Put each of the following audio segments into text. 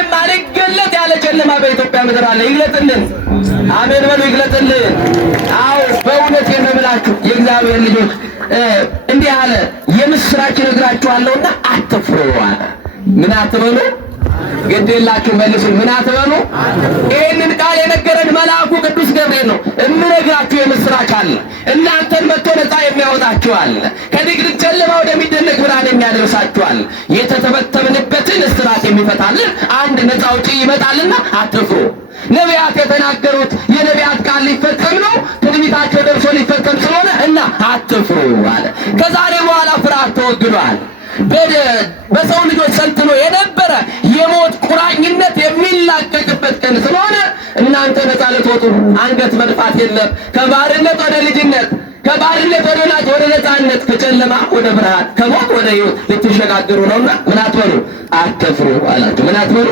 ምንም አልገለጥ ያለ ጨለማ በኢትዮጵያ ምድር አለ። ይግለጥልን። አሜን በሉ። ይግለጥልን። አዎ በእውነት የምምላችሁ የእግዚአብሔር ልጆች እንዲህ አለ፣ የምስራች ነግራችኋለሁና አትፍሩ አለ። ምን አትበሉ? ግድ የላችሁ መልሱ። ምን አትበሉ? ይህንን ቃል የነገረን መልአኩ ቅዱስ ገብርኤል ነው። እምነግራችሁ የምስራች አለ። እናንተን መጥቶ ነፃ የሚያወጣችሁ አለ። ከድቅድቅ ጨለማ ወደሚደነቅ ብርሃን የሚያደርሳችሁ አለ። የተተበተብንበትን እስራት የሚፈታልን አንድ ነፃ አውጪ ይመጣልና አትፍሩ። ነቢያት የተናገሩት የነቢያት ቃል ሊፈጸም ነው። ትንቢታቸው ደርሶ ሊፈጸም ስለሆነ እና አትፍሩ አለ። ከዛሬ በኋላ ፍርሃት ተወግዷል። በሰው ልጆች ሰልጥኖ የነበረ የሞት ቁራኝነት የሚላቀቅበት ቀን ስለሆነ እናንተ ነፃ ልትወጡ፣ አንገት መድፋት የለም። ከባርነት ወደ ልጅነት፣ ከባርነት ወደ ነፃነት፣ ከጨለማ ወደ ብርሃን፣ ከሞት ወደ ሕይወት ልትሸጋገሩ ነውና ምን አትበሉ? አትፍሩ አላቸው። ምን አትበሉ?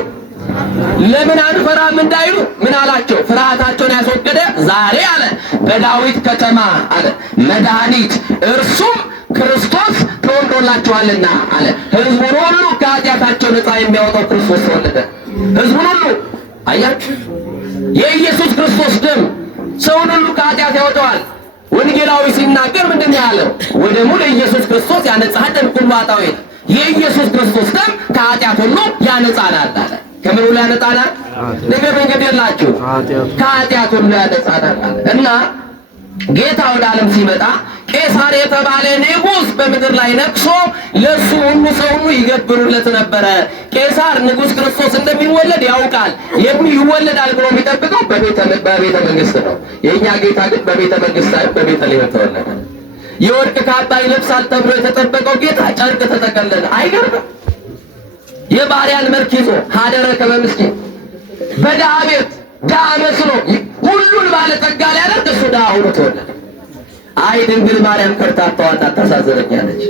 ለምን አንፈራም እንዳይሉ ምን አላቸው? ፍርሃታቸውን ያስወገደ ዛሬ አለ በዳዊት ከተማ አለ መድኃኒት እርሱም ክርስቶስ ተወልዶላችኋልና አለ። ሕዝቡን ሁሉ ከኃጢአታቸው ነፃ የሚያወጣው ክርስቶስ ተወለደ። ሕዝቡን ሁሉ አያችሁ፣ የኢየሱስ ክርስቶስ ደም ሰውን ሁሉ ከኃጢአት ያወጣዋል። ወንጌላዊ ሲናገር ምንድን ነው ያለው? ወደሙ ለኢየሱስ ክርስቶስ ያነጻል ሁሉ ኃጣውእ። የኢየሱስ ክርስቶስ ደም ከኃጢአት ሁሉ ያነጻናል አለ። ከምን ሁሉ ያነጻናል? ነገር እንግዲህ የላችሁ ከኃጢአት ሁሉ ያነጻናል አለ። እና ጌታ ወደ ዓለም ሲመጣ ቄሳር የተባለ ንጉሥ በምድር ላይ ነግሶ ለሱ ሁሉ ሰው ሁሉ ይገብሩለት ነበረ። ቄሳር ንጉሥ ክርስቶስ እንደሚወለድ ያውቃል። ይወለዳል ብሎ የሚጠብቀው በቤተ መንግስት ነው። የእኛ ጌታ ግን በቤተ መንግስት ሳይሆን በቤተልሔም ተወለደ። የወርቅ ካባ ይለብሳል ተብሎ የተጠበቀው ጌታ ጨርቅ ተጠቀለለ። አይገርምም? የባሪያን መልክ ይዞ ሀደረ ከመምስኪን በድሃ ቤት ድሃ መስሎ ሁሉን ባለጠጋ ሊያደርግ እሱ ድሃ ሆኖ ተወለደ። አይ ድንግል ማርያም ከርታታዋ ታሳዝነኛለች።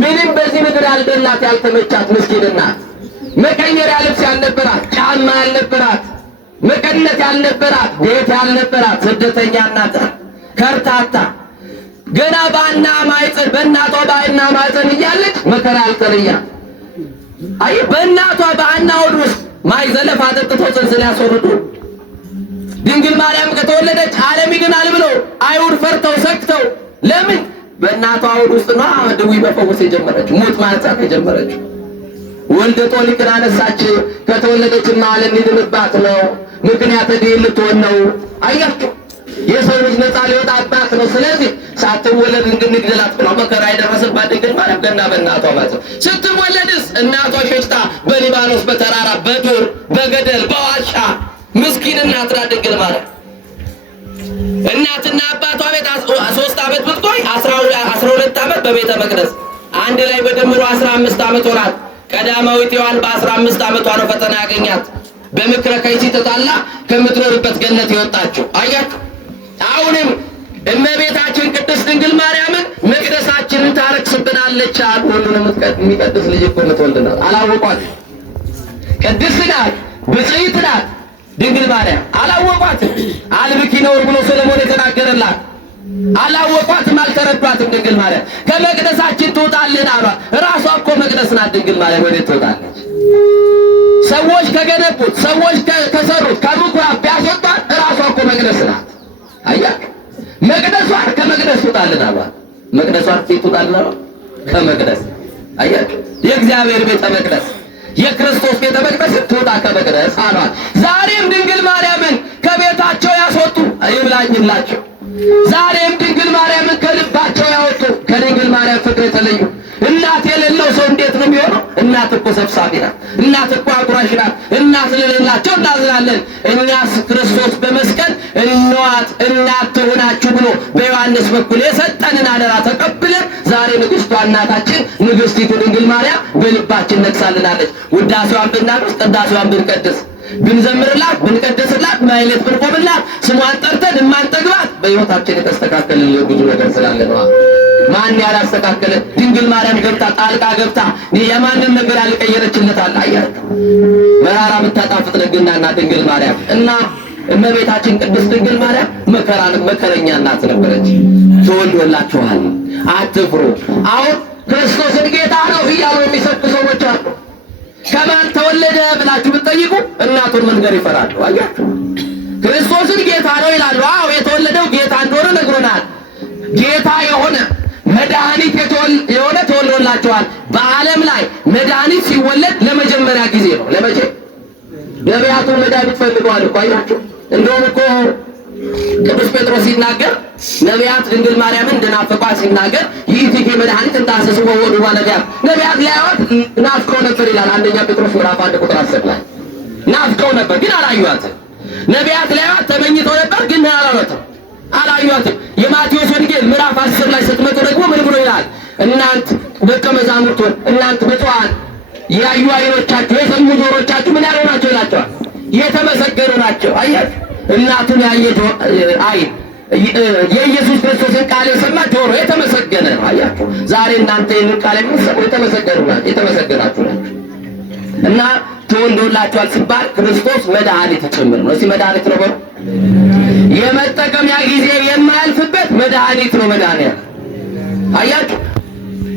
ምንም በዚህ ምድር ያልደላት ያልተመቻት ምስኪን ናት። መቀየሪያ ልብስ ያልነበራት፣ ጫማ ያልነበራት፣ መቀነት ያልነበራት፣ ቤት ያልነበራት ስደተኛ ናት። ከርታታ ገና በእናቷ በአና ማኅፀን እያለች መከራ ያልተለያት። አይ በእናቷ በአና ሆድ ውስጥ ማይ ዘለፋ አጠጥተው ጽንስ ሊያስወርዱ ድንግል ማርያም ከተወለደች ዓለም ይድናል ብለው አይሁድ ፈርተው ሰግተው፣ ለምን በእናቷ ሆድ ውስጥ ነው ድዊ መፈወስ የጀመረችው፣ ሞት ማንጻት የጀመረችው። ወልደ ጦሊቅን አነሳች። ከተወለደችማ ዓለም ሊድንባት ነው። ምክንያት ድል ልትሆን ነው። አያችሁ የሰው ልጅ ነፃ ሊወጣባት ነው። ስለዚህ ሳትወለድ እንድንግደላት ብለው መከራ የደረሰባት ድንግል ማርያም ገና በእናቷ ማለት ነው። ስትወለድስ እናቷ ሸሽታ በሊባኖስ በተራራ በዱር በገደል በዋሻ ምስኪን እናት ናት ድንግል ማርያም። እናትና አባቷ ቤት 3 ዓመት ብትቆይ 12 ዓመት በቤተ መቅደስ አንድ ላይ በድምሩ 15 ዓመት ሆናት። ቀዳማዊት ሔዋን በ15 ዓመቷ ነው ፈተና ያገኛት። በምክረ ከይሲ ተጣላ ከምትኖርበት ገነት የወጣችው። አያችሁ አሁንም እመቤታችን ቅድስት ድንግል ማርያምን መቅደሳችንን ታረክስብናለች አሉ። ሁሉንም የሚቀድስ ልጅ እኮ የምትወልድ ናት። አላወቋት? ቅድስት ናት፣ ብፅዕት ናት ድንግል ማርያም። አላወቋትም? አልብኪ ነውር ብሎ ሰሎሞን የተናገረላት አላወቋትም፣ አልተረዷትም። ድንግል ማርያም ከመቅደሳችን ትውጣልን አሏት። ራሷ እኮ መቅደስ ናት ድንግል ማርያም። ወዴት ትወጣለች? ሰዎች ከገነቡት ሰዎች ከሰሩት ከምኩራብ ቢያስወጣት ራሷ እኮ መቅደስ ናት። አያክ መቅደሷን ከመቅደስ ትውጣልን አሏት። መቅደሷን ትውጣልን አሏት ከመቅደስ። አያክ የእግዚአብሔር ቤተ መቅደስ የክርስቶስ ቤተ መቅደስ ትውጣ ከመቅደስ አሏት። ዛሬም ድንግል ማርያምን ከቤታቸው ያስወጡ ይብላኝላቸው። ዛሬም ድንግል ማርያምን ከልባቸው ያወጡ፣ ከድንግል ማርያም ፍቅር የተለዩ። እናት የሌለው ሰው እንዴት ነው የሚሆነው? እናት እኮ ሰብሳቢ ናት። እናት እኮ አጉራሽ ናት። እናት ስለሌላቸው እናዝናለን። እኛስ ክርስቶስ በመስቀል እንዋት እናት ትሆናችሁ ብሎ በዮሐንስ በኩል የሰጠንን አደራ ተቀብለን ዛሬ ንግሥቷ እናታችን ንግሥቲቱ ድንግል ማርያም በልባችን ነግሳልናለች። ውዳሴዋን ብናቀርስ፣ ቅዳሴዋን ብንቀድስ፣ ብንዘምርላት፣ ብንቀድስላት፣ ማይለት ብንቆምላት፣ ስሟን ጠርተን የማንጠግባት በሕይወታችን የተስተካከለ ብዙ ነገር ስላለ ነው። ማን ያላስተካከለ? ድንግል ማርያም ገብታ ጣልቃ ገብታ የማንን ነገር ያልቀየረችለታል? አያችሁ መራራ የምታጣፍጥ ደግና እናት ድንግል ማርያም እና እመቤታችን ቅድስት ድንግል ማርያም መከረኛ እናት ነበረች። ተወልዶላችኋል አትፍሩ። አሁን ክርስቶስን ጌታ ነው እያሉ የሚሰብኩ ሰዎች አሉ። ከማን ተወለደ ብላችሁ ብትጠይቁ እናቱን መንገር ይፈራሉ። አያችሁ ክርስቶስን ጌታ ነው ይላሉ። አዎ የተወለደው ጌታ እንደሆነ ነግሮናል። ጌታ የሆነ መድኃኒት የሆነ ተወልዶላቸዋል። በዓለም ላይ መድኃኒት ሲወለድ ለመጀመሪያ ጊዜ ነው። ለመቼ? ነቢያቱን መድኃኒት ፈልገዋል እኮ አያችሁ። እንደውም እኮ ቅዱስ ጴጥሮስ ሲናገር ነቢያት ድንግል ማርያምን እንደናፈቋት ሲናገር ይእቲ መድኃኒት እንታሰሱ ወወዱ ነቢያት ነቢያት ሊያዩዋት ናፍቀው ነበር ይላል። አንደኛ ጴጥሮስ ምዕራፍ 1 ቁጥር 10 ላይ ናፍቀው ነበር ግን አላዩዋትም። ነቢያት ሊያዩዋት ተመኝተው ነበር ግን አላዩዋትም። የማቴዎስ ወንጌል ምዕራፍ 10 ላይ ስትመጡ ደግሞ ምን ብሎ ይላል? እናንት ደቀ መዛሙርቱን እናንት ብፁዓን ያዩ ዓይኖቻችሁ የሰሙ ጆሮቻችሁ ምን ያሉ ናቸው ይላቸዋል? የተመሰገኑ ናቸው። አያችሁ እናቱን ያየ ዓይን የኢየሱስ ክርስቶስን ቃል የሰማ ጆሮ የተመሰገነ ነው። አያችሁ ዛሬ እናንተ ይህን ቃል የምትሰሙ የተመሰገናችሁ ናችሁ። እና ተወልዶላችኋል ሲባል ክርስቶስ መድኃኒት ጭምር ነው። እዚህ መድኃኒት ነው በሉ። የመጠቀሚያ ጊዜ የማያልፍበት መድኃኒት ነው። መድኃኒት አያችሁ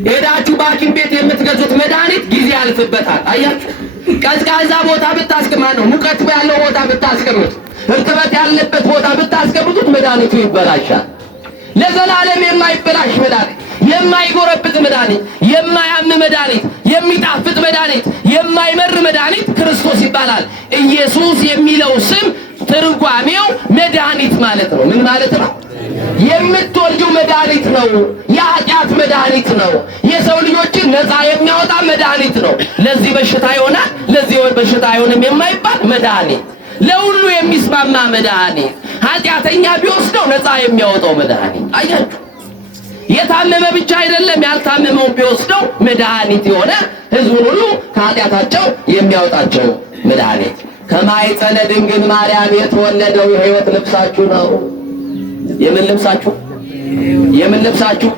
ሄዳችሁ በሐኪም ቤት የምትገዙት መድኃኒት ጊዜ ያልፍበታል። አያችሁ ቀዝቃዛ ቦታ ብታስቀምጡ ነው ሙቀት ያለው ቦታ ብታስቀምጡ እርጥበት ያለበት ቦታ ብታስቀምጡት መድኃኒቱ ይበላሻል። ለዘላለም የማይበላሽ መድኃኒት፣ የማይጎረብጥ መድኃኒት፣ የማያም መድኃኒት፣ የሚጣፍጥ መድኃኒት፣ የማይመር መድኃኒት ክርስቶስ ይባላል። ኢየሱስ የሚለው ስም ትርጓሜው መድኃኒት ማለት ነው። ምን ማለት ነው? የምትወልጂው መድኃኒት ነው። የኃጢአት መድኃኒት ነው። የሰው ልጆችን ነፃ የሚያወጣ መድኃኒት ነው። ለዚህ በሽታ ይሆናል፣ ለዚህ በሽታ አይሆንም የማይባል መድኃኒት፣ ለሁሉ የሚስማማ መድኃኒት፣ ኃጢአተኛ ቢወስደው ነፃ የሚያወጣው መድኃኒት። አያችሁ የታመመ ብቻ አይደለም ያልታመመው ቢወስደው መድኃኒት የሆነ ሕዝቡን ሁሉ ከኃጢአታቸው የሚያወጣቸው መድኃኒት። ከማኅፀነ ድንግል ማርያም የተወለደው የሕይወት ልብሳችሁ ነው። የምን ልብሳችሁ? የምን ልብሳችሁ?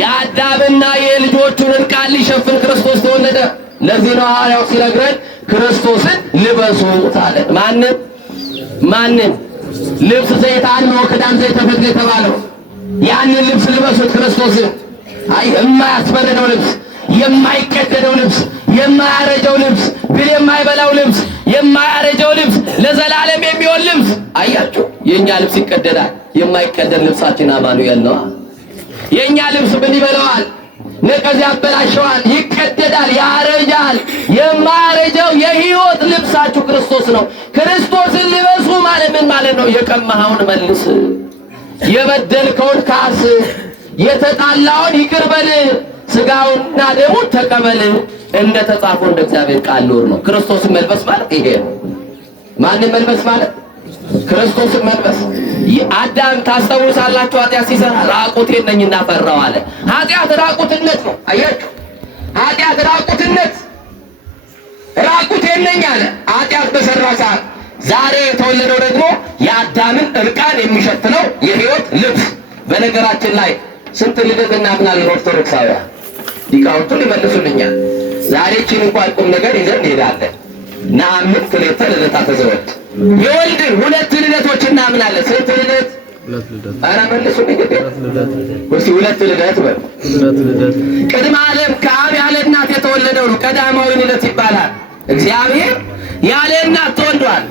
የአዳምና የልጆቹን ዕርቃን ሊሸፍን ክርስቶስ ተወለደ። ለዚህ ነው ሐዋርያው ሲነግረን ክርስቶስን ልበሱት አለ። ማንን? ልብስ ዘይታን ነው ክዳን ዘይተፈትለ የተባለው ያንን ልብስ ልበሱት ክርስቶስን። አይ የማያስበረደው ልብስ፣ የማይቀደደው ልብስ፣ የማያረጀው ልብስ፣ ብል የማይበላው ልብስ፣ የማያረጀው ልብስ፣ ለዘላለም የሚሆን ልብስ። አያችሁ የኛ ልብስ ይቀደዳል። የማይቀደድ ልብሳችን አማኑኤል ነው። የኛ ልብስ ምን ይበላዋል? ነቀዝ ያበላሸዋል፣ ይቀደዳል፣ ያረጃል። የማያረጀው የሕይወት ልብሳችሁ ክርስቶስ ነው። ክርስቶስን ልበሱ ማለት ምን ማለት ነው? የቀማኸውን መልስ፣ የበደልከውን ካስ፣ የተጣላውን ይቅር በል፣ ሥጋውንና ደሙን ተቀበል እንደ ተጻፈው እንደ እግዚአብሔር ቃል ኖር ነው። ክርስቶስን መልበስ ማለት ይሄ ነው። ማንን መልበስ ማለት? ክርስቶስን መልበስ። አዳም ታስታውሳላችሁ ኃጢአት ሲሰራ ራቁቴን ነኝና ፈራሁ አለ። ኃጢአት ራቁትነት ነው። አያችሁ ኃጢአት ራቁትነት፣ ራቁቴን ነኝ አለ ኃጢአት በሰራ ሰዓት። ዛሬ የተወለደው ደግሞ የአዳምን ዕርቃን የሚሸፍነው የሕይወት ልብስ። በነገራችን ላይ ስንት ልደት እናምናለን ኦርቶዶክሳውያን? ሊቃውንቱ ሊመልሱልኛል። ዛሬ ችን እንኳን ቁም ነገር ይዘን እንሄዳለን። ናምን ክልተ ልደታ ተዘወድ የወልድን ሁለት ልደቶች እናምናለን። ስንት ልደት? ኧረ መልሱልኝ እንግዲህ እስኪ ሁለት ልደት በል። ቅድመ ዓለም ከአብ ያለ እናት የተወለደው ነው ቀዳማዊ ልደት ይባላል። እግዚአብሔር ያለ እናት ተወልዷል።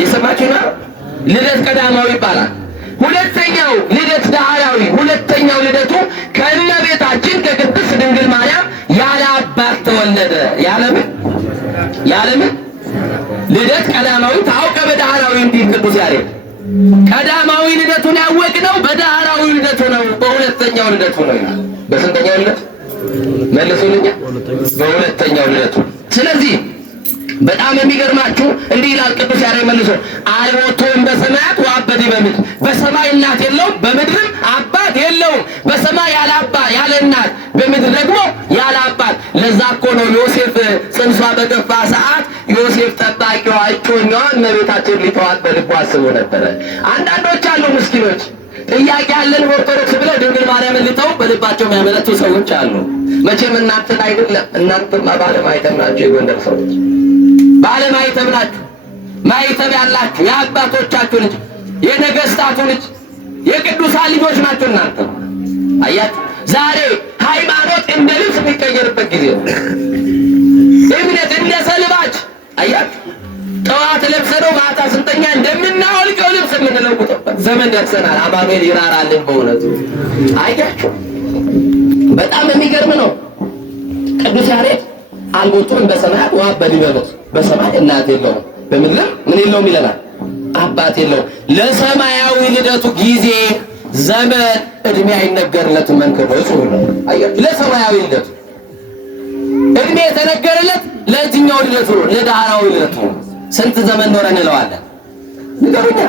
የሰማችሁ ነው? ልደት ቀዳማዊ ይባላል። ሁለተኛው ልደት ዳህራዊ። ሁለተኛው ልደቱ ከእመቤታችን ከቅድስት ድንግል ማርያም ያለ አባት ተወለደ። ያለምን ልደት ቀዳማዊ ታውቀ በዳህራዊ እንዲህ ቅዱስ ያሬድ ቀዳማዊ ልደቱን ያወቅነው በዳህራዊ ልደቱ ነው፣ በሁለተኛው ልደቱ ነው። በስንተኛው ልደት መልሱልኛ? በሁለተኛው ልደቱ። ስለዚህ በጣም የሚገርማችሁ እንዲህ ይላል ቅዱስ ያሬድ መልሶ አልቦቱም በሰማያት ወአበዲ በምድር። በሰማይ እናት የለውም፣ በምድርም አባት የለውም። በሰማይ ያለ አባት ያለ እናት፣ በምድር ደግሞ ያለ አባት። ለዛ እኮ ነው ዮሴፍ ጽንሷ በገፋ ሰዓት ዮሴፍ ጠባቂዋ እጮኛዋ እመቤታችን ሊተዋት በልቡ አስቦ ነበረ። አንዳንዶች አሉ ምስኪኖች ጥያቄ ያለን ኦርቶዶክስ ብለው ድንግል ማርያምን ልተው በልባቸው የሚያመለቱ ሰዎች አሉ። መቼም እናንተን አይደለም፣ እናንተማ ባለማይተም ናቸው። የጎንደር ሰዎች ባለማይተም ናችሁ። ማይተም ያላችሁ የአባቶቻችሁ ልጅ፣ የነገስታቱ ልጅ፣ የቅዱሳን ልጆች ናቸው እናንተ። አያችሁ ዛሬ ሃይማኖት እንደ ልብስ የሚቀየርበት ጊዜ ነው። እምነት እንደ ሰልባች አያችሁ። ጠዋት ለብሰነው ማታ ስንተኛ እንደምናወልቀው ልብስ የምንለውጥበት ዘመን ደርሰናል። አማኑኤል ይራራልን በእውነቱ አያችሁ። በጣም የሚገርም ነው። ቅዱስ ያሬድ አልቦቱን በሰማያት ወአብ በዲበሎት በሰማይ እናት የለውም በምድር ምን የለውም ይለናል፣ አባት የለውም። ለሰማያዊ ልደቱ ጊዜ ዘመን እድሜ አይነገርለትም። መንከሩ እጹብ ነው። አያችሁ ለሰማያዊ ልደቱ እድሜ የተነገረለት ለዚህኛው ልደቱ ነው፣ ለዳህራዊ ልደቱ ነው። ስንት ዘመን ኖረ እንለዋለን? ንገሩኛ።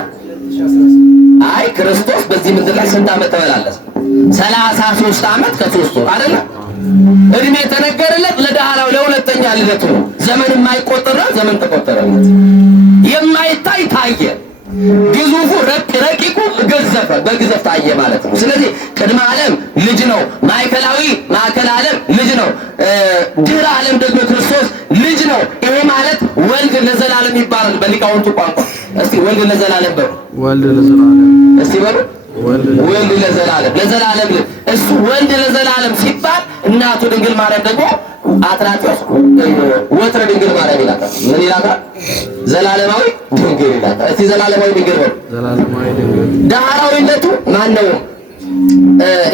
አይ ክርስቶስ በዚህ ምድር ላይ ስንት ዓመት ተመላለሰ? 33 ዓመት ከ3 ወር አይደለ? እድሜ የተነገረለት ለዳህራው ለሁለተኛ ልደቱ ነው። ዘመን የማይቆጠር ዘመን ተቆጠረለት። የማይታይ ታየ፣ ግዙፉ ረቂቁ ገዘፈ፣ በግዘፍ ታየ ማለት ነው። ስለዚህ ቅድመ ዓለም ልጅ ነው፣ ማዕከል ዓለም ልጅ ነው፣ ድህረ ዓለም ደግሞ ክርስቶስ ልጅ ነው። ይሄ ማለት ወልድ ለዘላለም ይባላል በሊቃውንቱ ቋንቋ። እስቲ ወልድ ለዘላለም በሉ፣ ወልድ ለዘላለም እስቲ በሉ፣ ወልድ ለዘላለም እሱ ወልድ ለዘላለም ሲባል እናቱ ድንግል ማርያም ደግሞ አትናቴዎስ ወትረ ድንግል ማርያም ይላታል። ምን ይላታል? ዘላለማዊ ድንግል ይላታል። እስቲ ዘላለማዊ ድንግል ነው። ዘላለማዊ ድንግል ዳህራዊነቱ ማን ነው?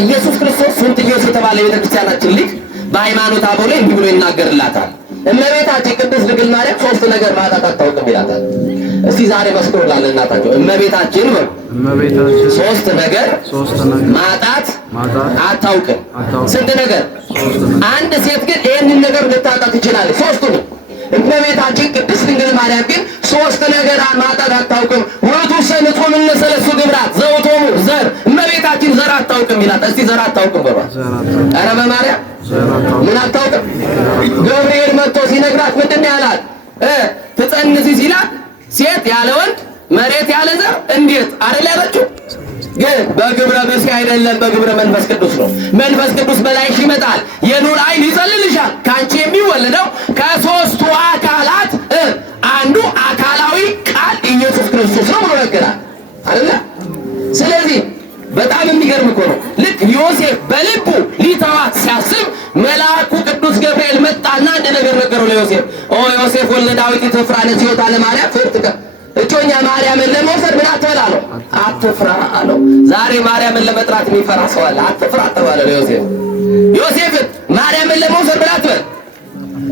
ኢየሱስ ክርስቶስ ሱንትዮስ የተባለ የቤተክርስቲያናችን ሊቅ በሃይማኖተ አበው ላይ እንዲህ ብሎ ይናገርላታል። እመቤታችን ቅድስት ድንግል ማርያም ሶስት ነገር ማጣት አታውቅም ይላታል። እስቲ ዛሬ መስክሩላለ እናታቸው እመቤታችን ነው ሶስት ነገር ማጣት አታውቅም። ስንት ነገር? አንድ ሴት ግን ይሄንን ነገር ልታጣት ትችላለች። ሶስቱንም እመቤታችን ቅድስት ድንግል ማርያም ግን ሶስት ነገር ማጣት አታውቅም። ወቱ ሰንጾም እነሰለሱ ግብራት ዘውቶሙ ዘር እመቤታችን ዘር አታውቅም ይላል። እስቲ ዘር አታውቅም በባ ኧረ በማርያም ምን አታውቅም? ገብርኤል መጥቶ ሲነግራት ምንድን ነው ያላት? ትጸንሲ ሲላት ሴት ያለ ወንድ መሬት ያለ ዘር እንዴት አይደል ያለችው? ግን በግብረ ብእሲ አይደለም፣ በግብረ መንፈስ ቅዱስ ነው። መንፈስ ቅዱስ በላይሽ ይመጣል፣ የኑር ዓይን ይጸልልሻል። ካንቺ የሚወለደው ከሶስቱ አካላት አንዱ አካላዊ ቃል ኢየሱስ ክርስቶስ ነው ብሎ ነገራል አይደለ? ስለዚህ በጣም የሚገርም እኮ ነው። ልክ ዮሴፍ በልቡ ሊተዋት ሲያስብ መልአኩ ቅዱስ ገብርኤል መጣና እንደ ነገር ነገረው ለዮሴፍ። ኦ ዮሴፍ ወልደ ዳዊት ትፍራ ነሲዮታ ለማርያም ፍርትከ እጮኛ ማርያምን ለመውሰድ ምን አትበል አለው? አትፍራ አለው። ዛሬ ማርያምን ለመጥራት የሚፈራ ሰው አለ። አትፍራ ተባለ ለዮሴፍ። ዮሴፍ ማርያምን ለመውሰድ ምን አትበል?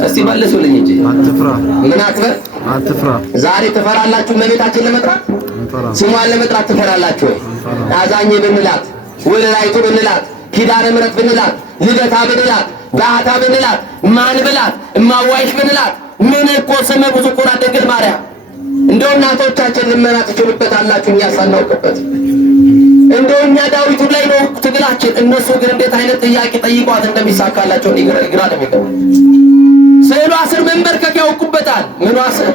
እስቲ መልሱልኝ እንጂ አትፍራ። ምን አትበል? አትፍራ። ዛሬ ትፈራላችሁ? እመቤታችን ለመጥራት ስሟን ለመጥራት ትፈራላችሁ ወይ? አዛኝ ብንላት፣ ወለላይቱ ብንላት፣ ኪዳነ ምሕረት ብንላት፣ ልደታ ብንላት፣ ባህታ ብንላት፣ ማን ብላት፣ እማዋይሽ ብንላት ምን እኮ ስመ ብዙ እኮ ናት ድንግል ማርያም። እንደው እናቶቻችን ልመና ትችሉበታላችሁ፣ እኛ ሳናውቅበት። እንደው እኛ ዳዊቱ ላይ ነው ትግላችን። እነሱ ግን እንዴት አይነት ጥያቄ ጠይቋት እንደሚሳካላቸው ግራ ለሚገባ ስዕሏ ስር መንበርከክ ያውቁበታል። ምኗ ስር?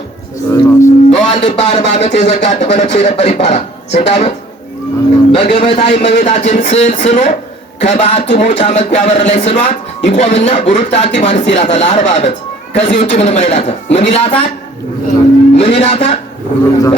በዋልድባ 40 ዓመት የዘጋ በነፍሴ ነበር ይባላል። ስንት ዓመት? በገበታ እመቤታችን ስዕል ስሎ ከበዓቱ መውጫ መግቢያ በር ላይ ስሏት ይቆምና ቡሩክት አንቲ ማንስት ይላታል 40 ዓመት። ከዚህ ውጭ ምንም አይላታል። ምን ይላታል? ምን ይላታል?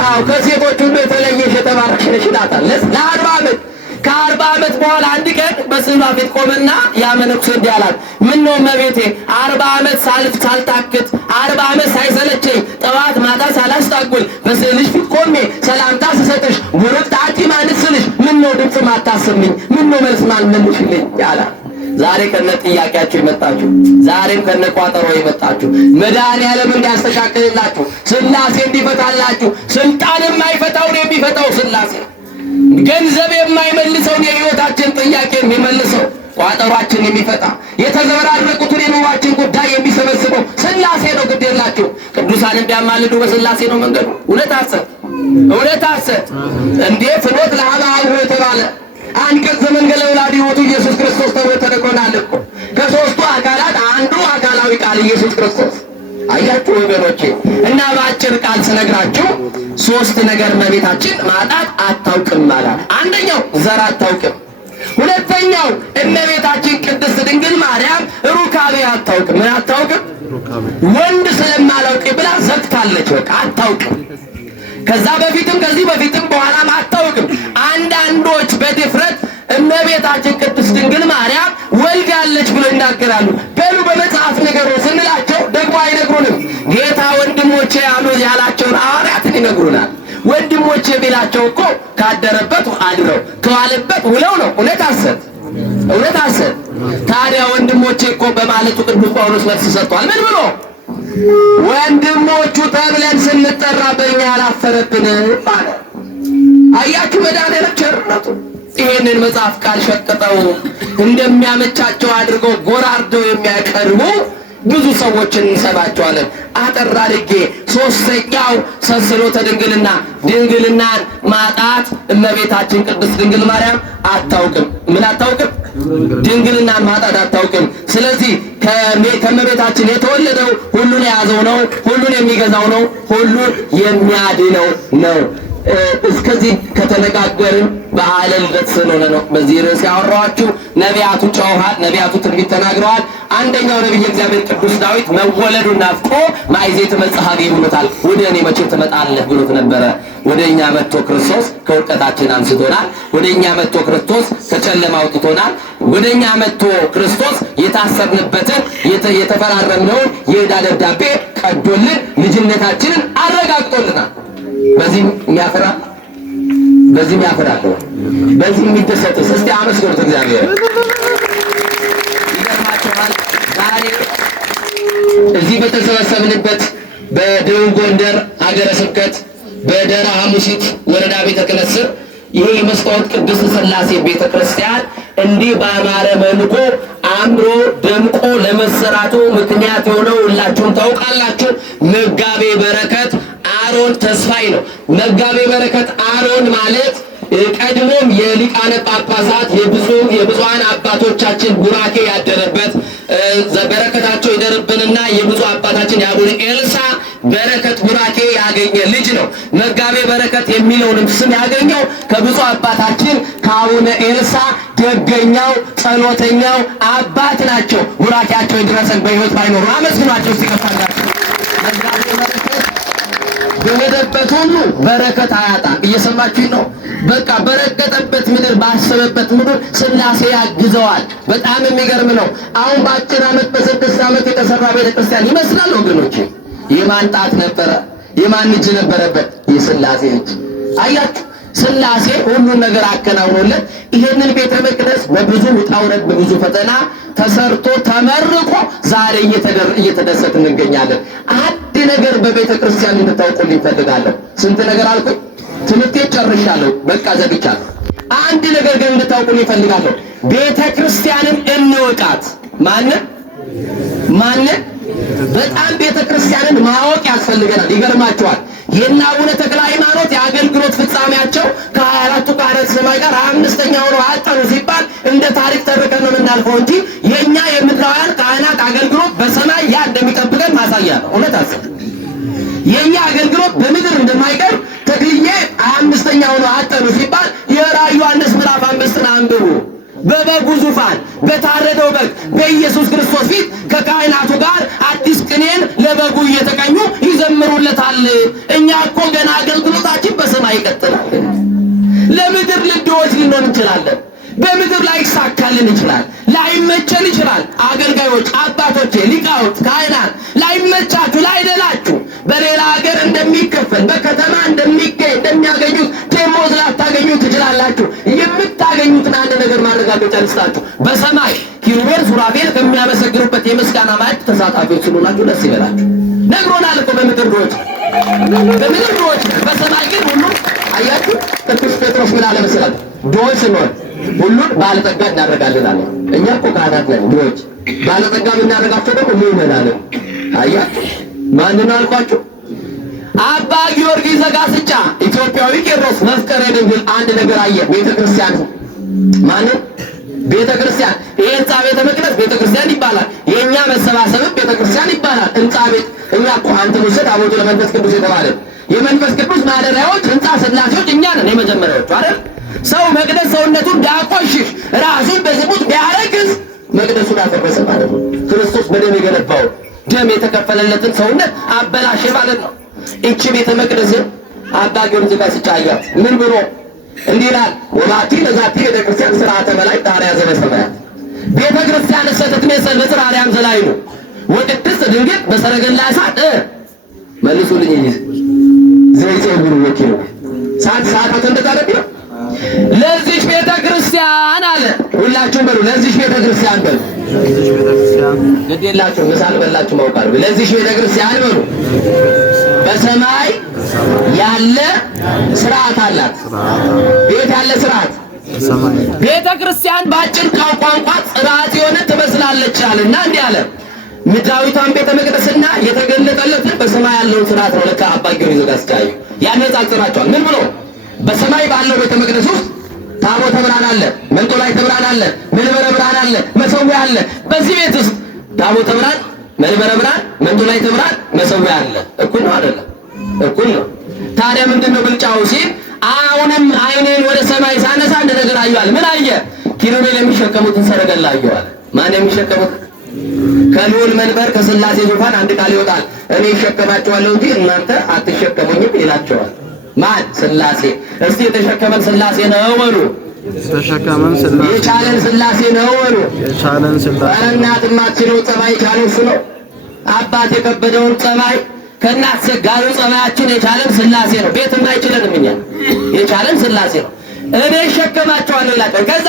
አዎ ከሴቶች ሁሉ የተለየሽ የተባረክሽ ነሽ ይላታል ለ40 ዓመት። ከ40 ዓመት በኋላ አንድ ቀን በስዕሏ ፊት ቆመና ያ መነኩሴ እንዲህ አላት፣ ምን ነው እመቤቴ 40 ዓመት ሳልታክት 40 ዓመት ሳይሰለቸኝ ጠዋት ማታ ሳላስታጉል በስዕልሽ ፊት ቆሜ ሰላምታ ስሰጥሽ ቡሩክት አንቲ እማንስት ስልሽ ምን ነው ድምፅ ማታሰሚኝ? ምን ነው መልስ ማልመልሽልኝ አላት። ዛሬ ከነ ጥያቄያችሁ የመጣችሁ፣ ዛሬም ከነ ቋጠሮ የመጣችሁ መድኃኒዓለም እንዲያስተካክልላችሁ፣ ሥላሴ እንዲፈታላችሁ፣ ስልጣን የማይፈታውን የሚፈታው ሥላሴ፣ ገንዘብ የማይመልሰውን የሕይወታችን ጥያቄ የሚመልሰው ቋጠሯችን የሚፈታ የተዘበራረቁትን የኑሯችን ጉዳይ የሚሰበስበው ሥላሴ ነው። ግድ የላችሁ ቅዱሳን እንዲያማልዱ በሥላሴ ነው መንገዱ። እውነት ሐሰት እንዴ ፍኖት ለአብርሃም የተባለ አንቀጽ ዘመንገለ ወላዲቱ ኢየሱስ ክርስቶስ ተብሎ ተነግሮናል እኮ። ከሦስቱ አካላት አንዱ አካላዊ ቃል ኢየሱስ ክርስቶስ። አያችሁ ወገኖቼ፣ እና በአጭር ቃል ስነግራችሁ ሶስት ነገር እመቤታችን ማጣት አታውቅም ማለት። አንደኛው ዘር አታውቅም። ሁለተኛው እመቤታችን ቅድስት ድንግል ማርያም ሩካቤ አታውቅም። ምን አታውቅም? ወንድ ስለማላውቅ ብላ ዘግታለች። በቃ አታውቅም። ከዛ በፊትም ከዚህ በፊትም በኋላም አታውቅም። አንዳንዶች በድፍረት እመቤታችን ቅድስት ድንግል ማርያም ወልዳለች ብሎ ይናገራሉ። በሉ በመጽሐፍ ንገሩ ስንላቸው ደግሞ አይነግሩንም። ጌታ ወንድሞቼ ያሉ ያላቸውን ሐዋርያትን ይነግሩናል። ወንድሞቼ ቢላቸው እኮ ካደረበት አድረው ከዋለበት ውለው ነው። እውነት ሐሰት? እውነት ሐሰት? ታዲያ ወንድሞቼ እኮ በማለቱ ቅዱስ ጳውሎስ መልስ ሰጥቷል። ምን ብሎ? ወንድሞቹ ተብለን ስንጠራ በእኛ አላፈረብንም ማለት። አያችሁ መድኃኒዓለም ቸርነቱ። ይሄንን መጽሐፍ ቃል ሸቅጠው እንደሚያመቻቸው አድርገው ጎራርደው የሚያቀርቡ ብዙ ሰዎችን እንሰማቸዋለን። አጠር አድርጌ ሶስተኛው ሰስሎተ ድንግልና፣ ድንግልናን ማጣት እመቤታችን ቅድስት ድንግል ማርያም አታውቅም። ምን አታውቅም? ድንግልናን ማጣት አታውቅም። ስለዚህ ከእመቤታችን የተወለደው ሁሉን የያዘው ነው፣ ሁሉን የሚገዛው ነው፣ ሁሉን የሚያድነው ነው። እስከዚህ ከተነጋገርን በዓለ ልደት ስለሆነ ነው በዚህ ርዕስ ያወራኋችሁ። ነቢያቱ ጮኸዋል፣ ነቢያቱ ትንቢት ተናግረዋል። አንደኛው ነቢይ እግዚአብሔር ቅዱስ ዳዊት መወለዱን ናፍቆ ማይዜት መጽሐፍ ብሎታል። ወደ እኔ መቼ ትመጣለህ ብሎት ነበረ። ወደ እኛ መጥቶ ክርስቶስ ከውድቀታችን አንስቶናል። ወደ እኛ መጥቶ ክርስቶስ ከጨለማ አውጥቶናል። ወደ እኛ መጥቶ ክርስቶስ የታሰርንበትን የተፈራረምነውን የዕዳ ደብዳቤ ቀዶልን ልጅነታችንን አረጋግጦልናል። በዚህም የሚያፈራ በዚህም ያፈራል። በዚህም የሚደሰትስ እስቲ አመስግኑት እግዚአብሔር። ይገርማችኋል ዛሬ እዚህ በተሰበሰብንበት በደቡብ ጎንደር ሀገረ ስብከት በደራ ሐሙሲት ወረዳ ቤተ ክህነት ስር ይሄ የመስታወት ቅድስት ሥላሴ ቤተ ክርስቲያን እንዲህ በአማረ መልኩ አምሮ ደምቆ ለመሰራቱ ምክንያት የሆነው ሁላችሁም ታውቃላችሁ። መጋቤ በረከት አሮን ተስፋይ ነው። መጋቤ በረከት አሮን ማለት ቀድሞም የሊቃነ ጳጳሳት የብፁዓን አባቶቻችን ቡራኬ ያደረበት በረከታቸው ይደርብንና የብፁዕ አባታችን የአቡነ ኤልሳ በረከት ቡራኬ ያገኘ ልጅ ነው። መጋቤ በረከት የሚለውንም ስም ያገኘው ከብፁዕ አባታችን ከአቡነ ኤልሳ ደገኛው ጸሎተኛው አባት ናቸው። ቡራኬያቸው ይድረሰን። በሕይወት ባይኖሩ አመስግኗቸው ሲከፋላቸው። መጋቤ በረከት በሄደበት ሁሉ በረከት አያጣም። እየሰማችሁኝ ነው? በቃ በረገጠበት ምድር ባሰበበት ምድር ሥላሴ ያግዘዋል። በጣም የሚገርም ነው። አሁን በአጭር ዓመት በ6 ዓመት የተሰራ ቤተክርስቲያን ይመስላል ወገኖች። የማን ጣት ነበረ? የማን እጅ ነበረበት? የሥላሴ እጅ። አያችሁ ሥላሴ ሁሉን ነገር አከናውኖለት ይሄንን ቤተ መቅደስ በብዙ ውጣ ውረድ በብዙ ፈተና ተሰርቶ ተመርቆ ዛሬ እየተደሰትን እንገኛለን። አንድ ነገር በቤተ ክርስቲያን እንድታውቁልኝ እፈልጋለሁ። ስንት ነገር አልኩኝ? ትምህርቴ ጨርሻለሁ፣ በቃ ዘግቻለሁ። አንድ ነገር ግን እንድታውቁልኝ እፈልጋለሁ። ቤተ ክርስቲያንን እንወቃት። ማንን? በጣም ቤተ ክርስቲያንን ማወቅ ያስፈልገናል። ይገርማችኋል የእነ አቡነ ተክለ ሃይማኖት የአገልግሎት ፍጻሜያቸው ከ24ቱ ካህናተ ሰማይ ጋር 25ኛው ነው አጠኑ ሲባል እንደ ታሪክ ተርከን ነው የምናልፈው እንጂ የእኛ የምድራውያን ካህናት አገልግሎት በሰማይ ያ እንደሚጠብቀን ማሳያ ነው። እውነት አሰብ የእኛ አገልግሎት በምድር እንደማይቀር ተክልዬ 25ኛው ነው አጠኑ ሲባል የራዕየ ዮሐንስ ምዕራፍ 5 አንብቡ። በበጉ ዙፋን በታረደው በግ በኢየሱስ ክርስቶስ ፊት ከካህናቱ ጋር አዲስ ቅኔን ለበጉ እየተቀኙ ይዘምሩለታል። እኛ እኮ ገና አገልግሎታችን በሰማይ ይቀጥላል። ለምድር ልድዎች ልንሆን እንችላለን። በምድር ላይ ይሳካልን ይችላል፣ ላይመቸን ይችላል። አገልጋዮች፣ አባቶቼ፣ ሊቃውንት፣ ካህናት ላይመቻችሁ፣ ላይደላችሁ በሌላ ሀገር እንደሚከፈል በከተማ እንደሚያገኙት ደሞዝ ላታገኙ ትችላላችሁ። የምታገኙትን አንድ ነገር ማረጋገጫ ልስጣችሁ። በሰማይ ኪሩቤል ሱራፌል ከሚያመሰግኑበት የምስጋና ማዕድ ተሳታፊዎች ስለሆናችሁ ደስ ይበላችሁ። ነግሮናል እኮ በምድር ድሆች በሰማይ ግን ሁሉ አያችሁ። ቅዱስ ጴጥሮስ ምን አለ መሰላችሁ? ድሆች ስንሆን ሁሉን ባለጠጋ እናደርጋለን አለ። እኛ እኮ ካህናት ነን ድሆች፣ ባለጠጋ የምናደርጋቸው ደግሞ ምዕመናን። አያችሁ ማንን አልኳችሁ? አባ ጊዮርጊስ ዘጋስጫ ኢትዮጵያዊ ቄሮስ መፍቀሬ ድንግል አንድ ነገር አየ። ቤተክርስቲያን ማንን? ቤተክርስቲያን። ይሄ ህንጻ ቤተ መቅደስ ቤተክርስቲያን ይባላል። የኛ መሰባሰብም ቤተክርስቲያን ይባላል። ህንጻ ቤት እኛ እኮ አንተ ወሰድ አቦቱ ለመንፈስ ቅዱስ የተባለ የመንፈስ ቅዱስ ማደሪያዎች ህንጻ ሥላሴዎች እኛ ነን የመጀመሪያዎቹ አይደል? ሰው መቅደስ ሰውነቱን ቢያቆሽሽ ራሱን በዝሙት ቢያረክስ መቅደሱን አፈረሰ ማለት ነው። ክርስቶስ በደም የገነባው ደም የተከፈለለትን ሰውነት አበላሸ ማለት ነው። እቺ ቤተ መቅደስ አባ ጊዮርጊስ ዘጋስጫ አያት። ምን ብሎ እንዲህ ይላል? ወባቲ ለዛቲ ቤተክርስቲያን ሥርዓተ መላእክት ጣርያ ዘበሰማያት። ቤተ ክርስቲያን ስትመሰል በጽራሪያም ዘላይኑ ወቅድስት ድንግል በሰረገላ እሳት መልሱልኝ እንጂ ዘይጸጉሩ ወኪሉ ሰዓታት እንደታረቢ ነው። ለዚህ ቤተ ክርስቲያን አለ ሁላችሁም በሉ ለዚህ ቤተ ክርስቲያን በሉ ግዴላችሁ ምሳል በላችሁ ማውቃሉ ለዚህ ቤተ ክርስቲያን በሉ በሰማይ ያለ ስርዓት አላት። ቤት ያለ ስርዓት ቤተ ክርስቲያን ባጭር ቋንቋ ጽርዓት የሆነ ትመስላለች አለና እንዲህ አለ ምድራዊቷን ቤተ መቅደስና የተገለጠለት በሰማይ ያለውን ስርዓት ነው። ለካ አባ ጊዮርጊስ ዘጋስጫዩ ያነጻጽራቸዋል። ምን ብሎ በሰማይ ባለው ቤተ መቅደስ ውስጥ ታቦተ ብርሃን አለ፣ መንጦላዕተ ብርሃን አለ፣ መንበረ ብርሃን አለ፣ መሰዊያ አለ። በዚህ ቤት ውስጥ ታቦተ ብርሃን፣ መንበረ ብርሃን፣ መንጦላዕተ ብርሃን፣ መሰዊያ አለ። እኩል ነው አይደለም? እኩል ነው። ታዲያ ምንድነው ብልጫው ሲል አሁንም አይኔን ወደ ሰማይ ሳነሳ እንደ ነገር አየዋል። ምን አየ? ኪሩቤል የሚሸከሙትን ሰረገላ አየዋል። ማን የሚሸከሙት? ከልዑል መንበር ከሥላሴ ዙፋን አንድ ቃል ይወጣል። እኔ እሸከማቸዋለሁ እንጂ እናንተ አትሸከሙኝም ይላቸዋል። ማን? ሥላሴ። እስቲ የተሸከመን ሥላሴ ነው በሉ። የተሸከመን ሥላሴ የቻለን ሥላሴ ነው በሉ። የቻለን ሥላሴ እናት የማትችለው ጸባይ የቻለው እሱ ነው። አባት የከበደውን ጸባይ ከእናት ዘጋዩ ጸባያችን የቻለን ሥላሴ ነው። ቤትም አይችለንም እኛ የቻለን ሥላሴ ነው። እኔ እሸከማቸዋለሁ ይላል። ከዛ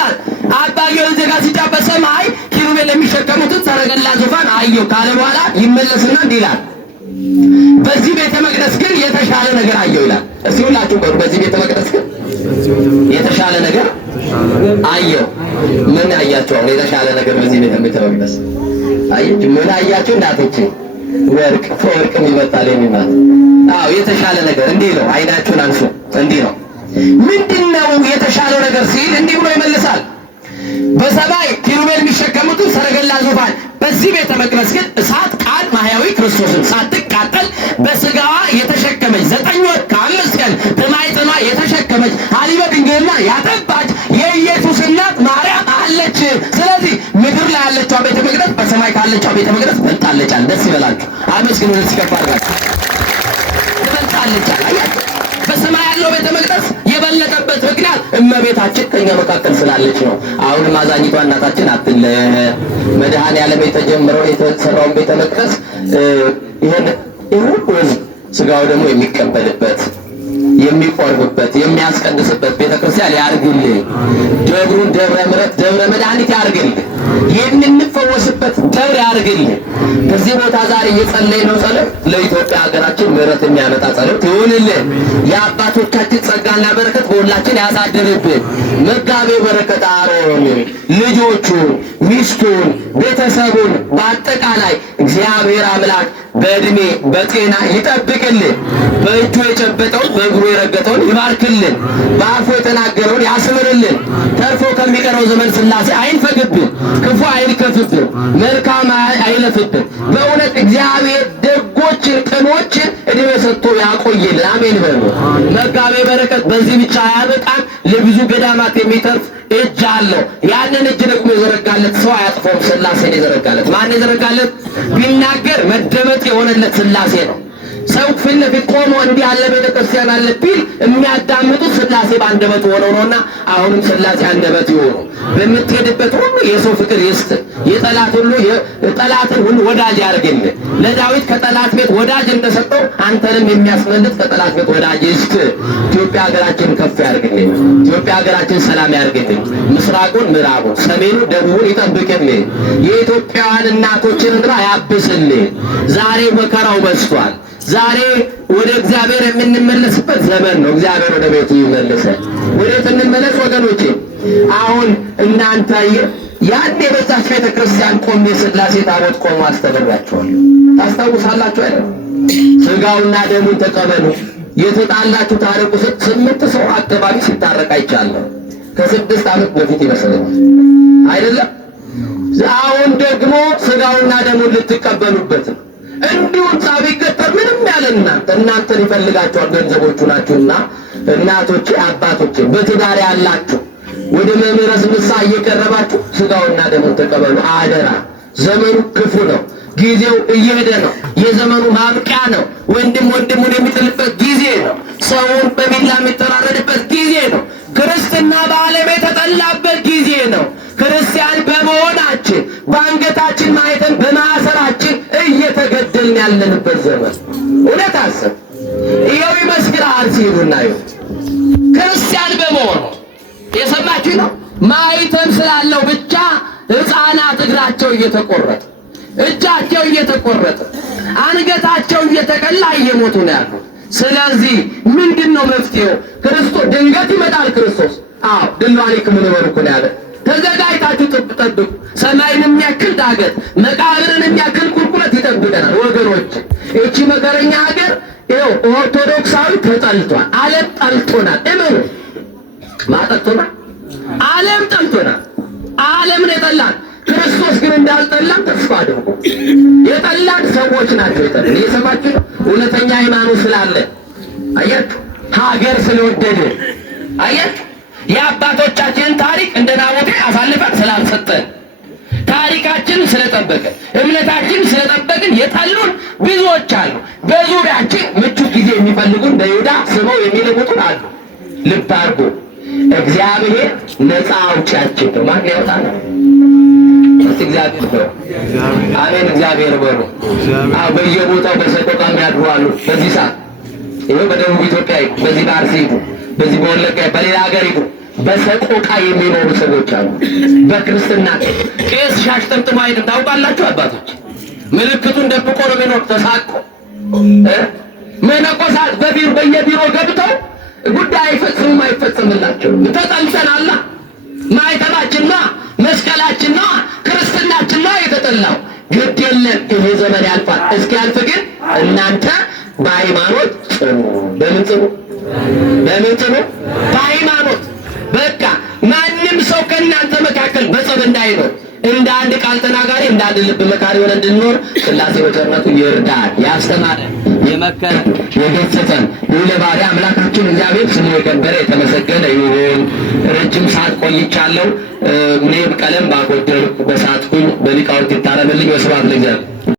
አባ ጊዮርጊስ ዘጋስጫ በሰማይ ኪሩቤል የሚሸከሙትን ሰረገላ ዙፋን አየሁ ካለ በኋላ ይመለስና እንዲህ ይላል በዚህ ቤተ መቅደስ ግን የተሻለ ነገር አየሁ ይላል። እስቲ ሁላችሁ በሩ በዚህ ቤተ መቅደስ ግን የተሻለ ነገር አየሁ። ምን አያችሁ? አሁን የተሻለ ነገር በዚህ ቤተ መቅደስ አያችሁ? ምን አያችሁ? እናቶቼ ወርቅ ከወርቅም ይበልጣል የሚባል አዎ፣ የተሻለ ነገር እንዲህ ነው። አይናችሁን አንሱ። እንዲህ ነው። ምንድነው የተሻለው ነገር ሲል እንዲህ ብሎ ይመልሳል። በሰማይ ኪሩቤል የሚሸከሙትን ሰረገላ ዙፋን፣ በዚህ ቤተ መቅደስ ግን እሳት ቃል ማህያዊ ክርስቶስን ሳትቃጠል በስጋዋ የተሸከመች 9 ወር ከ5 ቀን በማኅፀኗ የተሸከመች ሀሊበ ድንግልና ያጠባች የኢየሱስ እናት ማርያም አለች። ስለዚህ ምድር ላይ ያለችው ቤተ መቅደስ በሰማይ ካለችው ቤተ መቅደስ በልጣለች። ደስ ይበላችሁ፣ አመስግኑ። ሲከፋርጋችሁ በልጣለች። አያችሁ፣ በሰማይ ያለው ቤተ መቅደስ የበለጠበት ምክንያት እመቤታችን ከኛ መካከል ስላለች ነው። አሁንም አዛኝቷ እናታችን አትለየን። መድኃኔዓለም የተጀመረው የተሰራውን ቤተ መቅደስ ይሄን ህዝብ ስጋው ደግሞ የሚቀበልበት የሚቆርብበት የሚያስቀድስበት ቤተክርስቲያን ያርግልህ። ደብሩን ደብረ ምሕረት ደብረ መድኃኒት ያርግልህ። የምንፈወስበት ደብር ያርግልህ። በዚህ ቦታ ዛሬ እየጸለይነው ጸሎት ለኢትዮጵያ ሀገራችን ምሕረት የሚያመጣ ጸሎት ይሁንልህ። የአባቶቻችን ጸጋና በረከት በሁላችን ያሳድርብን። መጋቤ በረከት አሮን ልጆቹን፣ ሚስቱን፣ ቤተሰቡን በአጠቃላይ እግዚአብሔር አምላክ በእድሜ በጤና ይጠብቅልን። በእጁ የጨበጠውን በእግሩ የረገጠውን ይባርክልን። በአፉ የተናገረውን ያስምርልን። ተርፎ ከሚቀረው ዘመን ሥላሴ አይንፈግብን፣ ክፉ አይንከፍብን፣ መልካም አይለፍብን። በእውነት እግዚአብሔር ደጎችን ቅኖችን እድሜ ሰጥቶ ያቆይልን። አሜን በሉ። መጋቤ በረከት በዚህ ብቻ አያበቃም። ለብዙ ገዳማት የሚተርፍ እጅ አለው። ያንን እጅ ደግሞ የዘረጋለት ሰው አያጥፈውም። ሥላሴን የዘረጋለት ማን የዘረጋለት? ቢናገር መደመጥ የሆነለት ሥላሴ ነው። ሰው ፊት ለፊት ቆሞ እንዲህ ያለ ቤተ ክርስቲያን አለ ቢል የሚያዳምጡት ሥላሴ በአንደበቱ ሆነው ነውና አሁንም ሥላሴ አንደበት ይሆኑ። በምትሄድበት ሁሉ የሰው ፍቅር ይስጥ። ጠላትን ሁሉ ወዳጅ ያርግልህ። ለዳዊት ከጠላት ቤት ወዳጅ እንደሰጠው አንተንም የሚያስመልጥ ከጠላት ቤት ወዳጅ ይስጥ። ኢትዮጵያ ሀገራችን ከፍ ያርግልህ። ኢትዮጵያ ሀገራችን ሰላም ያርግልህ። ምስራቁን፣ ምዕራቡን፣ ሰሜኑ፣ ደቡቡን ይጠብቅልህ። የኢትዮጵያውያን እናቶችን እንግራ ያብስልህ። ዛሬ መከራው በዝቷል። ዛሬ ወደ እግዚአብሔር የምንመለስበት ዘመን ነው። እግዚአብሔር ወደ ቤቱ ይመልሰን። ወዴት እንመለስ ወገኖቼ? አሁን እናንተ ያን የበዛች ቤተ ክርስቲያን ቆሜ ሥላሴ ታቦት ቆሞ አስተምራችኋለሁ። ታስታውሳላችሁ አይደል? ሥጋውና ደሙን ተቀበሉ፣ የተጣላችሁ ታረቁ። 8 ሰው አካባቢ ሲታረቅ አይቻለሁ። ከ6 ዓመት በፊት ይመስለኛል አይደለም? አሁን ደግሞ ሥጋውና ደሙን ልትቀበሉበት ነው። እንዲሁ ጻፍ ይገጠር ምንም ያለ እናንተን ይፈልጋቸዋል። ገንዘቦቹ ናችሁና እናቶቼ፣ አባቶቼ በትዳር ያላችሁ ወደ መምህረ ንስሐ እየቀረባችሁ ሥጋውና ደሙን ተቀበሉ አደራ። ዘመኑ ክፉ ነው። ጊዜው እየሄደ ነው። የዘመኑ ማብቂያ ነው። ወንድም ወንድሙን የሚጥልበት ጊዜ ነው። ሰውን በቢላ የሚተራረድበት ጊዜ ነው። ክርስትና በዓለም የተጠላበት ጊዜ ነው። ክርስቲያን በመሆናችን አሁን ያለንበት ዘመን እውነት አሰብ ይኸው ይመስክራል ሲሉና ክርስቲያን በመሆኑ የሰማችሁ ነው። ማይተም ስላለው ብቻ ሕፃናት እግራቸው እየተቆረጠ እጃቸው እየተቆረጠ አንገታቸው እየተቀላ እየሞቱ ነው ያሉት። ስለዚህ ምንድነው መፍትሄው? ክርስቶስ ድንገት ይመጣል። ክርስቶስ ድልዋኒክሙ ንበሩ እኮ ነው ያለ። ተዘጋጅታችሁ ጠብቁ። ሰማይን የሚያክል ዳገት መቃብርን የሚያክል ቁልቁለት ይጠብቀናል ወገኖች። እቺ መከረኛ ሀገር ይኸው ኦርቶዶክሳዊ ተጠልቷል። ዓለም ጠልቶናል። እመኑ። ማጠልቶናል። ዓለም ጠልቶናል። ዓለምን የጠላን ክርስቶስ ግን እንዳልጠላን ተስፋ አድርጉ። የጠላን ሰዎች ናቸው የጠላን። የሰማችሁ እውነተኛ ሃይማኖት ስላለ አያችሁ፣ ሀገር ስለወደደ አያችሁ፣ የአባቶቻችንን ታሪክ እንደ ናቡቴ አሳልፈን ስላልሰጠን ታሪካችን ስለጠበቅን እምነታችን ስለጠበቅን የጠሉን ብዙዎች አሉ። በዙሪያችን ምቹ ጊዜ የሚፈልጉ እንደ ይሁዳ ስመው የሚልቁትን አሉ። ልብ አድርጉ። እግዚአብሔር ነፃ አውጪያችን ነው። ማን ያወጣል? እግዚአብሔር ነው። አሜን። እግዚአብሔር በሉ። በየቦታው በሰቆቃ የሚያድሩ አሉ። በዚህ ሰዓት ይኸው በደቡብ ኢትዮጵያ ይሁን፣ በዚህ በአርሲ ይሁን፣ በዚህ በወለጋ በሌላ ሀገር ይሁን በሰቆቃ የሚኖሩ ሰዎች አሉ። በክርስትና ቄስ ሻሽ ጠምጥሞ አይደለም። ታውቃላችሁ አባቶች፣ ምልክቱን ደብቆ ነው የሚኖር ተሳቆ። መነኮሳት በየቢሮ ገብተው ጉዳይ አይፈጽሙም፣ አይፈጽምላቸው። ተጠልተናላ። ማይተማችንና መስቀላችንና ክርስትናችንና የተጠላው ግድ የለም። ይሄ ዘመን ያልፋል። እስኪያልፍ ግን እናንተ በሃይማኖት ጽኑ። በምን ጽኑ? በምን ጽኑ? በሃይማኖት። በቃ ማንም ሰው ከእናንተ መካከል በጸብ እንዳይኖር እንደ አንድ ቃል ተናጋሪ እንደ አንድ ልብ መካሪ ሆነ እንድንኖር ሥላሴ በቸርነቱ ይርዳል። ያስተማረን፣ የመከረን፣ የገሰጸን ለባህሪ አምላካችን እግዚአብሔር ስሙ የከበረ የተመሰገነ ይሁን። ረጅም ሰዓት ቆይቻለሁ። እኔም ቀለም ባጎደልኩ በሳትኩኝ በሊቃውንት ይታረምልኝ። ወስብሐት ለእግዚአብሔር።